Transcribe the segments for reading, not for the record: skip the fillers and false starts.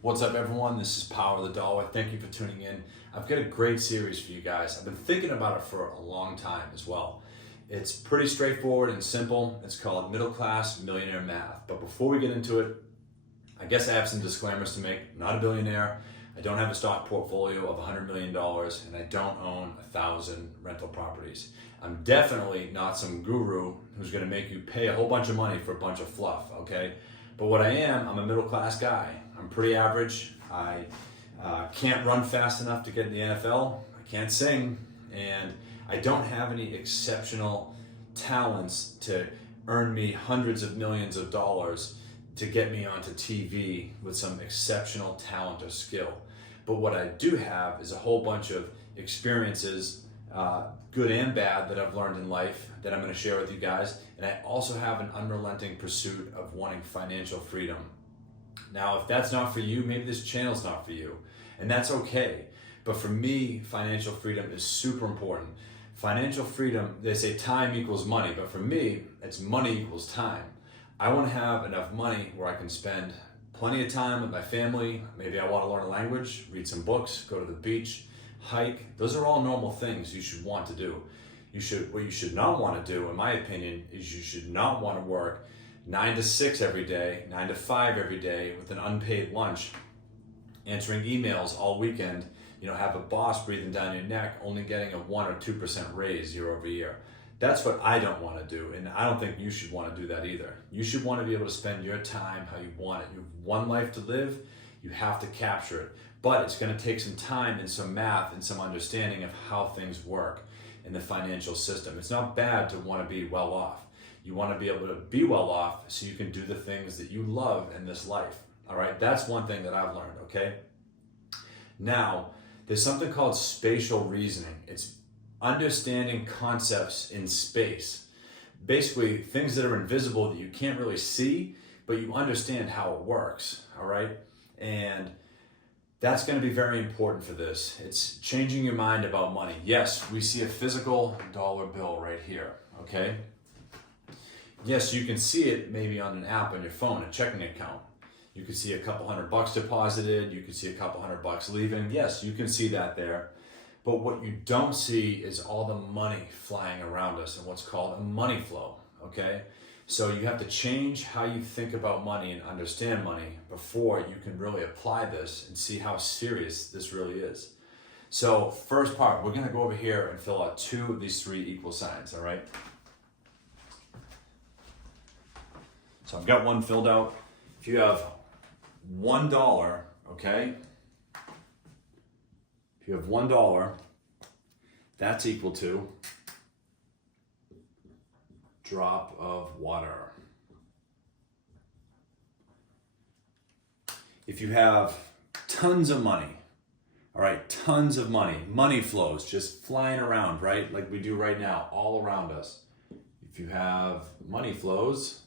What's up, everyone? This is Power of the Dollar. Thank you for tuning in. I've got a great series for you guys. I've been thinking about it for a long time as well. It's pretty straightforward and simple. It's called Middle Class Millionaire Math. But before we get into it, I guess I have some disclaimers to make. Not a billionaire. I don't have a stock portfolio of $100 million, and I don't own 1,000 rental properties. I'm definitely not some guru who's going to make you pay a whole bunch of money for a bunch of fluff, okay? But what I am, I'm a middle class guy. I'm pretty average. I can't run fast enough to get in the NFL. I can't sing, and I don't have any exceptional talents to earn me hundreds of millions of dollars to get me onto TV with some exceptional talent or skill. But what I do have is a whole bunch of experiences, good and bad, that I've learned in life that I'm going to share with you guys. And I also have an unrelenting pursuit of wanting financial freedom. Now, if that's not for you, maybe this channel's not for you, and that's okay. But for me, financial freedom is super important. Financial freedom, they say time equals money, but for me, it's money equals time. I want to have enough money where I can spend plenty of time with my family. Maybe I want to learn a language, read some books, go to the beach, hike. Those are all normal things you should want to do. What you should not want to do, in my opinion, is you should not want to work 9 to 6 every day, 9 to 5 every day with an unpaid lunch, answering emails all weekend, have a boss breathing down your neck, only getting a 1 or 2% raise year over year. That's what I don't want to do, and I don't think you should want to do that either. You should want to be able to spend your time how you want it. You have one life to live, you have to capture it. But it's going to take some time and some math and some understanding of how things work in the financial system. It's not bad to want to be well off. You want to be able to be well off so you can do the things that you love in this life. All right, that's one thing that I've learned, okay? Now, there's something called spatial reasoning. It's understanding concepts in space. Basically, things that are invisible that you can't really see, but you understand how it works, all right? And that's going to be very important for this. It's changing your mind about money. Yes, we see a physical dollar bill right here, okay? Yes, you can see it maybe on an app on your phone, a checking account. You can see a couple $100 deposited. You can see a couple $100 leaving. Yes, you can see that there. But what you don't see is all the money flying around us and what's called a money flow, okay? So you have to change how you think about money and understand money before you can really apply this and see how serious this really is. So first part, we're gonna go over here and fill out 2 of these 3 equal signs, all right? So I've got one filled out. If you have $1, okay? If you have $1, that's equal to drop of water. If you have tons of money, all right, tons of money, money flows just flying around, right? Like we do right now, all around us. If you have money flows,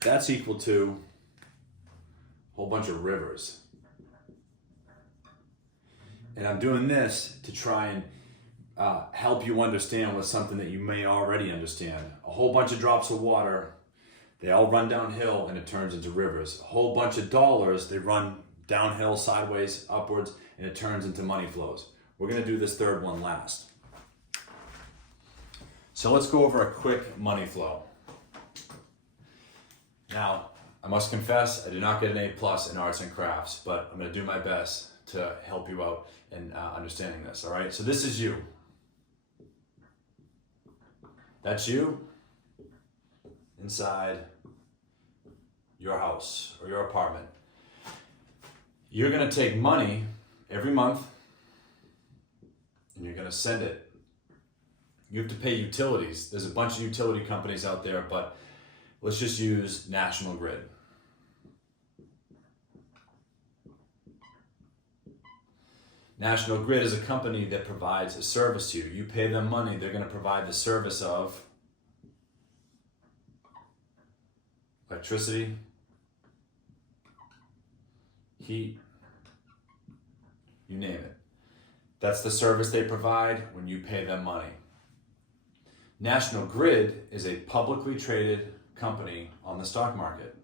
that's equal to a whole bunch of rivers. And I'm doing this to try and help you understand what's something that you may already understand. A whole bunch of drops of water, they all run downhill and it turns into rivers. A whole bunch of dollars, they run downhill, sideways, upwards, and it turns into money flows. We're gonna do this third one last. So let's go over a quick money flow. Now, I must confess, I did not get an A+ in arts and crafts, but I'm gonna do my best to help you out in understanding this, all right? So this is you. That's you inside your house or your apartment. You're gonna take money every month and you're gonna send it. You have to pay utilities. There's a bunch of utility companies out there, but let's just use National Grid. National Grid is a company that provides a service to you. You pay them money, they're going to provide the service of electricity, heat, you name it. That's the service they provide when you pay them money. National Grid is a publicly traded company on the stock market.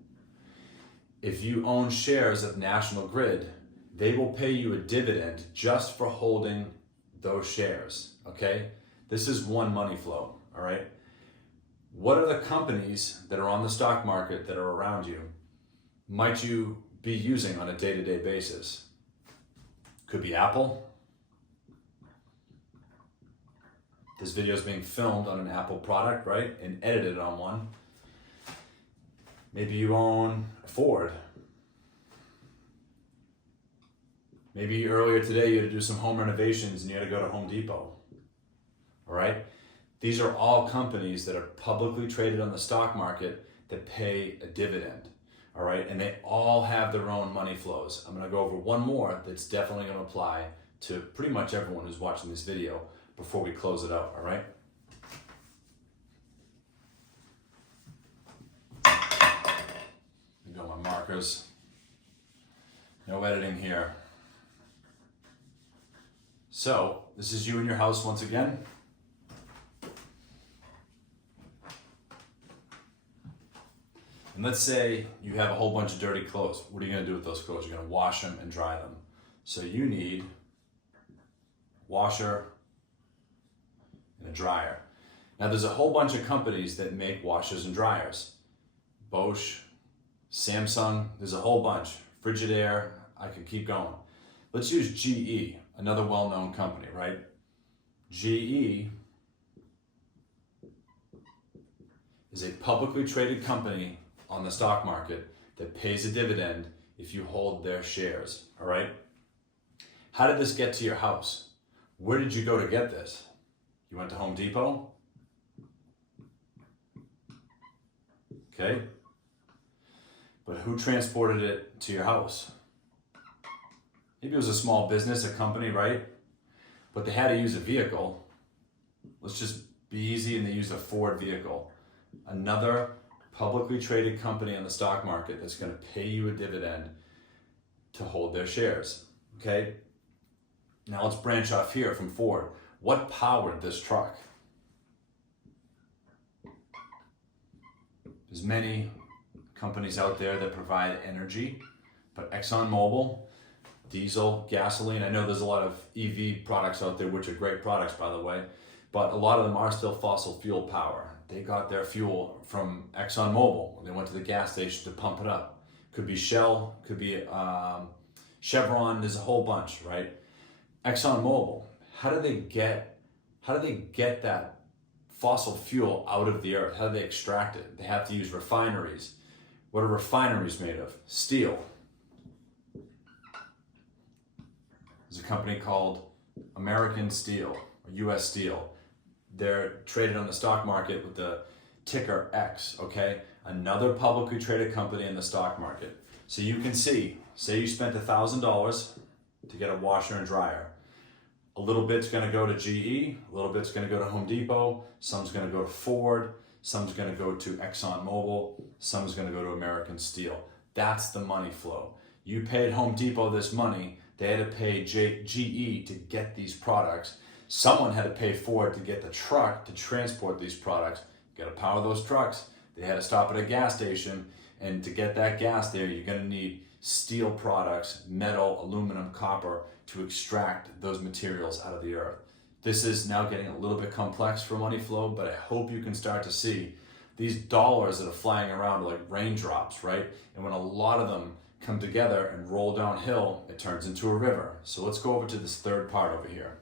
if you own shares of National Grid, they will pay you a dividend just for holding those shares, okay? This is one money flow, all right? What are the companies that are on the stock market that are around you might you be using on a day-to-day basis? Could be Apple. This video is being filmed on an Apple product, right? And edited on one. Maybe you own Ford. Maybe earlier today you had to do some home renovations and you had to go to Home Depot. All right? These are all companies that are publicly traded on the stock market that pay a dividend. All right? And they all have their own money flows. I'm going to go over one more that's definitely going to apply to pretty much everyone who's watching this video before we close it out. All right? Got my markers. No editing here. So, this is you in your house once again. And let's say you have a whole bunch of dirty clothes. What are you going to do with those clothes? You're going to wash them and dry them. So you need a washer and a dryer. Now there's a whole bunch of companies that make washers and dryers. Bosch, Samsung, there's a whole bunch. Frigidaire, I could keep going. Let's use GE, another well-known company, right? GE is a publicly traded company on the stock market that pays a dividend if you hold their shares, all right? How did this get to your house? Where did you go to get this? You went to Home Depot? Okay. But who transported it to your house? Maybe it was a small business, a company, right? But they had to use a vehicle. Let's just be easy, and they used a Ford vehicle. Another publicly traded company on the stock market that's going to pay you a dividend to hold their shares, okay? Now let's branch off here from Ford. What powered this truck? There's many companies out there that provide energy, but ExxonMobil, diesel, gasoline. I know there's a lot of EV products out there, which are great products, by the way, but a lot of them are still fossil fuel power. They got their fuel from ExxonMobil. They went to the gas station to pump it up. Could be Shell, could be Chevron. There's a whole bunch, right? ExxonMobil. How do they get that fossil fuel out of the earth? How do they extract it? They have to use refineries. What are refineries made of? Steel. There's a company called American Steel, or US Steel. They're traded on the stock market with the ticker X, okay? Another publicly traded company in the stock market. So you can see, say you spent $1,000 to get a washer and dryer. A little bit's gonna go to GE, a little bit's gonna go to Home Depot, some's gonna go to Ford, some's gonna go to ExxonMobil, some's gonna go to American Steel. That's the money flow. You paid Home Depot this money, they had to pay GE to get these products. Someone had to pay Ford to get the truck to transport these products. You gotta power those trucks. They had to stop at a gas station, and to get that gas there, you're gonna need steel products, metal, aluminum, copper, to extract those materials out of the earth. This is now getting a little bit complex for money flow, but I hope you can start to see these dollars that are flying around are like raindrops, right? And when a lot of them come together and roll downhill, it turns into a river. So let's go over to this third part over here.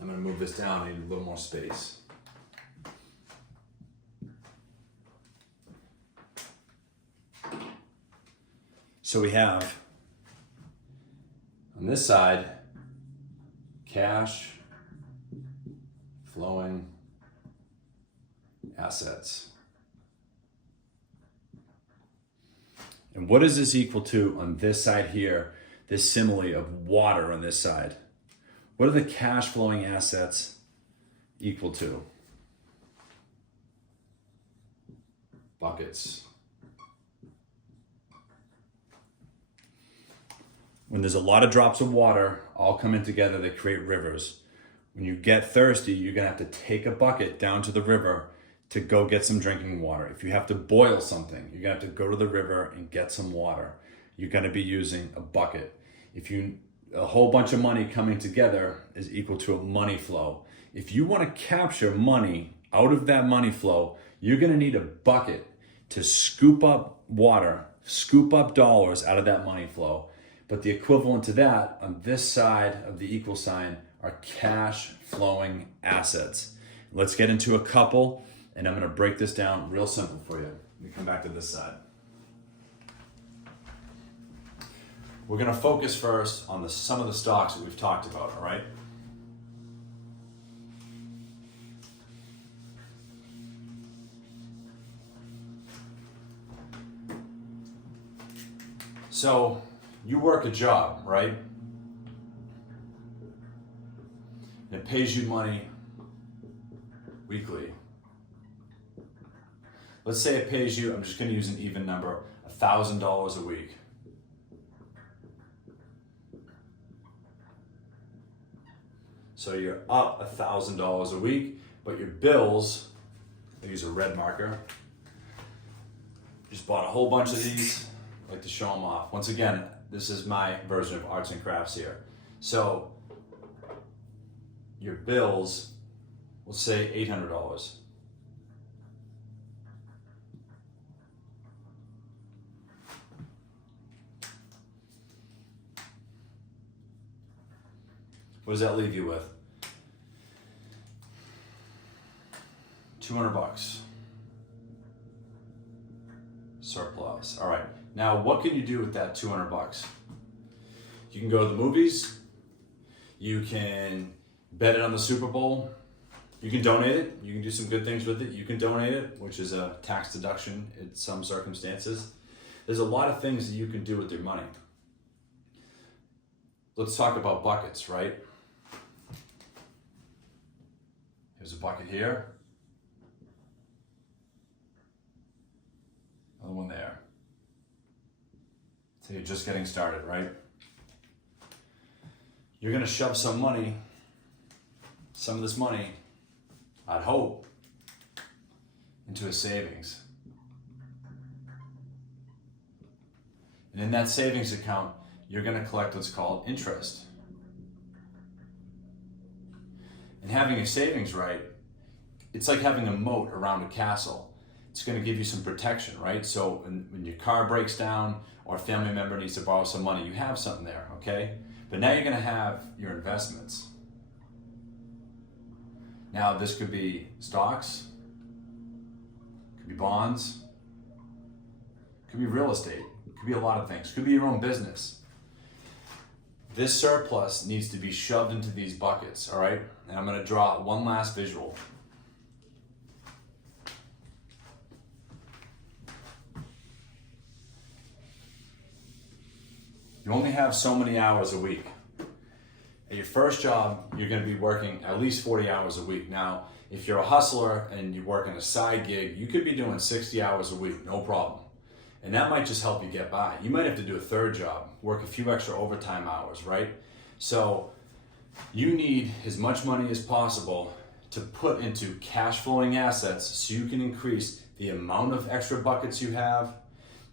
I'm gonna move this down, I need a little more space. So we have, on this side, cash, flowing, assets. And what is this equal to on this side here, this simile of water on this side? What are the cash flowing assets equal to? Buckets. When there's a lot of drops of water all coming together, they create rivers. When you get thirsty, you're gonna have to take a bucket down to the river to go get some drinking water. If you have to boil something, you're gonna have to go to the river and get some water. You're gonna be using a bucket. A whole bunch of money coming together is equal to a money flow. If you wanna capture money out of that money flow, you're gonna need a bucket to scoop up water, scoop up dollars out of that money flow. But the equivalent to that on this side of the equal sign are cash flowing assets. Let's get into a couple, and I'm gonna break this down real simple for you. Let me come back to this side. We're gonna focus first on some of the stocks that we've talked about, all right? So you work a job, right? And it pays you money weekly. Let's say it pays you, I'm just gonna use an even number, $1,000 a week. So you're up $1,000 a week, but your bills, I use a red marker, just bought a whole bunch of these. I like to show them off. Once again, this is my version of arts and crafts here. So your bills, we'll say $800. What does that leave you with? $200 surplus. All right. Now, what can you do with that $200? You can go to the movies. You can bet it on the Super Bowl. You can donate it. You can do some good things with it. You can donate it, which is a tax deduction in some circumstances. There's a lot of things that you can do with your money. Let's talk about buckets, right? There's a bucket here. Another one there. So you're just getting started, right? You're gonna shove some money, some of this money, I'd hope, into a savings. And in that savings account, you're gonna collect what's called interest. And having a savings, right, it's like having a moat around a castle. It's gonna give you some protection, right? So when your car breaks down or a family member needs to borrow some money, you have something there, okay? But now you're gonna have your investments. Now this could be stocks, could be bonds, could be real estate, could be a lot of things, could be your own business. This surplus needs to be shoved into these buckets, all right? And I'm gonna draw one last visual. You only have so many hours a week. At your first job, you're gonna be working at least 40 hours a week. Now, if you're a hustler and you work in a side gig, you could be doing 60 hours a week, no problem. And that might just help you get by. You might have to do a third job, work a few extra overtime hours, right? So you need as much money as possible to put into cash flowing assets so you can increase the amount of extra buckets you have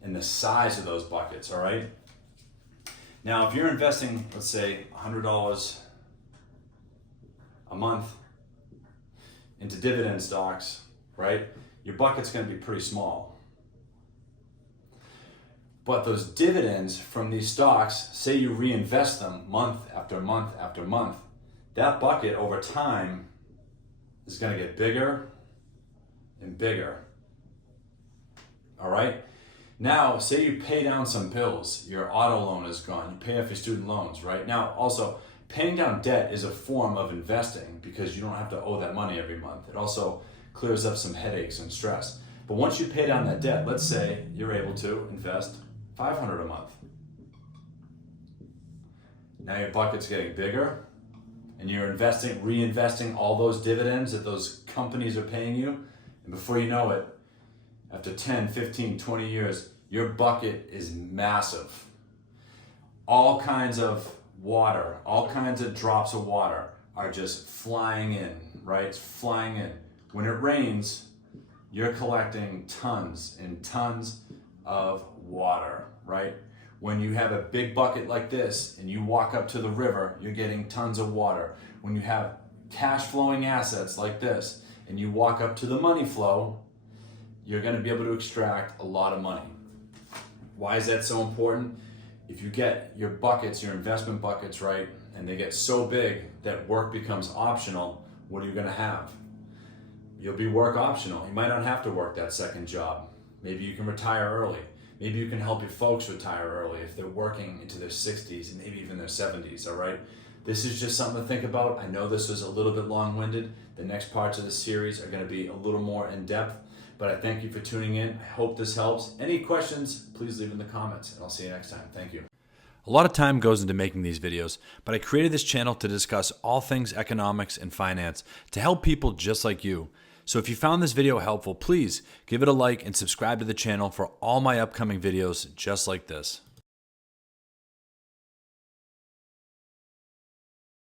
and the size of those buckets, all right? Now, if you're investing, let's say $100 a month into dividend stocks, right? Your bucket's gonna be pretty small. But those dividends from these stocks, say you reinvest them month after month after month, that bucket over time is gonna get bigger and bigger, all right? Now, say you pay down some bills, your auto loan is gone, you pay off your student loans, right? Now, also, paying down debt is a form of investing because you don't have to owe that money every month. It also clears up some headaches and stress. But once you pay down that debt, let's say you're able to invest $500 a month. Now your bucket's getting bigger and you're reinvesting all those dividends that those companies are paying you. And before you know it, after 10, 15, 20 years, your bucket is massive. All kinds of water, all kinds of drops of water are just flying in, right? It's flying in. When it rains, you're collecting tons and tons of water, right? When you have a big bucket like this and you walk up to the river, you're getting tons of water. When you have cash flowing assets like this and you walk up to the money flow, you're going to be able to extract a lot of money. Why is that so important? If you get your buckets, your investment buckets, right, and they get so big that work becomes optional, what are you going to have? You'll be work optional. You might not have to work that second job. Maybe you can retire early. Maybe you can help your folks retire early if they're working into their 60s and maybe even their 70s, all right? This is just something to think about. I know this was a little bit long-winded. The next parts of the series are going to be a little more in-depth, but I thank you for tuning in. I hope this helps. Any questions, please leave in the comments, and I'll see you next time. Thank you. A lot of time goes into making these videos, but I created this channel to discuss all things economics and finance to help people just like you. So if you found this video helpful, please give it a like and subscribe to the channel for all my upcoming videos just like this.